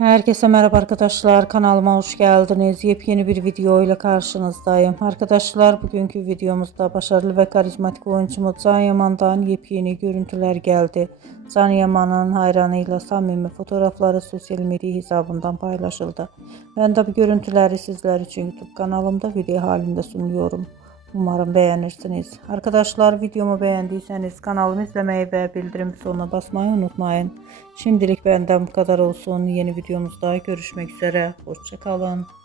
Herkese merhaba arkadaşlar, kanalıma hoş geldiniz. Yepyeni bir video ile karşınızdayım. Arkadaşlar, bugünkü videomuzda başarılı ve karizmatik oyuncumuz Can Yaman'dan yepyeni görüntüler geldi. Can Yaman'ın hayranıyla samimi fotoğrafları sosyal medya hesabından paylaşıldı. Ben de bu görüntüleri sizler için YouTube kanalımda video halinde sunuyorum. Umarım beğenirsiniz. Arkadaşlar, videomu beğendiyseniz kanalımı izlemeyi ve bildirim butonuna basmayı unutmayın. Şimdilik benden bu kadar olsun. Yeni videomuzda görüşmek üzere. Hoşça kalın.